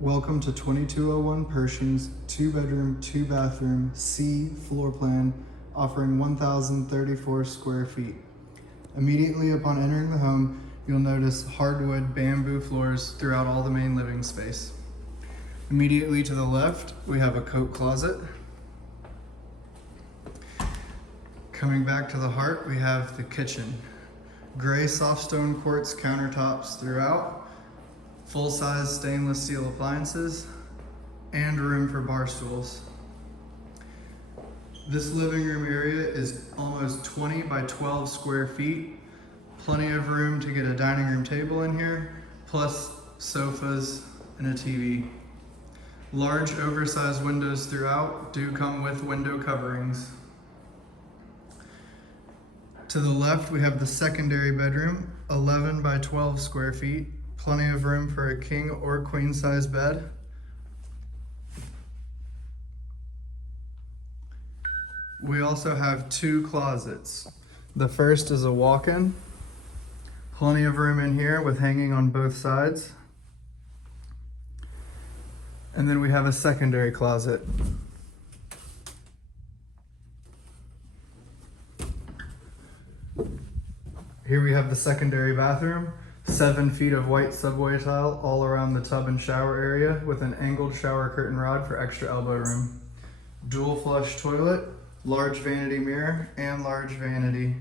Welcome to 2201 Pershing's 2-bedroom, 2-bathroom C floor plan offering 1,034 square feet. Immediately upon entering the home, you'll notice hardwood bamboo floors throughout all the main living space. Immediately to the left, we have a coat closet. Coming back to the heart, we have the kitchen. Gray soft stone quartz countertops throughout, full-size stainless steel appliances, and room for bar stools. This living room area is almost 20 by 12 square feet. Plenty of room to get a dining room table in here, plus sofas and a TV. Large oversized windows throughout do come with window coverings. To the left, we have the secondary bedroom, 11 by 12 square feet. Plenty of room for a king or queen size bed. We also have 2 closets. The first is a walk-in. Plenty of room in here with hanging on both sides. And then we have a secondary closet. Here we have the secondary bathroom. 7 feet of white subway tile all around the tub and shower area with an angled shower curtain rod for extra elbow room. Dual flush toilet, large vanity mirror, and large vanity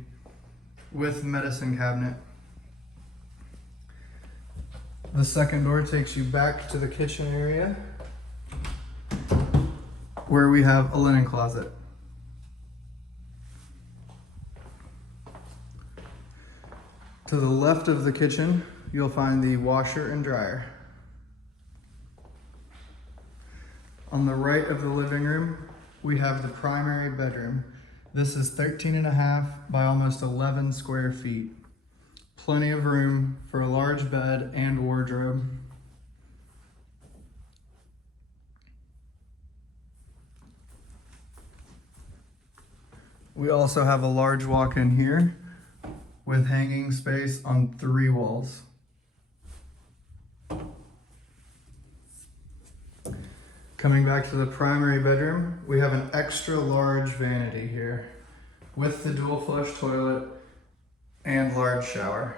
with medicine cabinet. The second door takes you back to the kitchen area where we have a linen closet. To the left of the kitchen, you'll find the washer and dryer. On the right of the living room, we have the primary bedroom. This is 13.5 by almost 11 square feet. Plenty of room for a large bed and wardrobe. We also have a large walk-in here with hanging space on 3 walls. Coming back to the primary bedroom, we have an extra large vanity here with the dual flush toilet and large shower.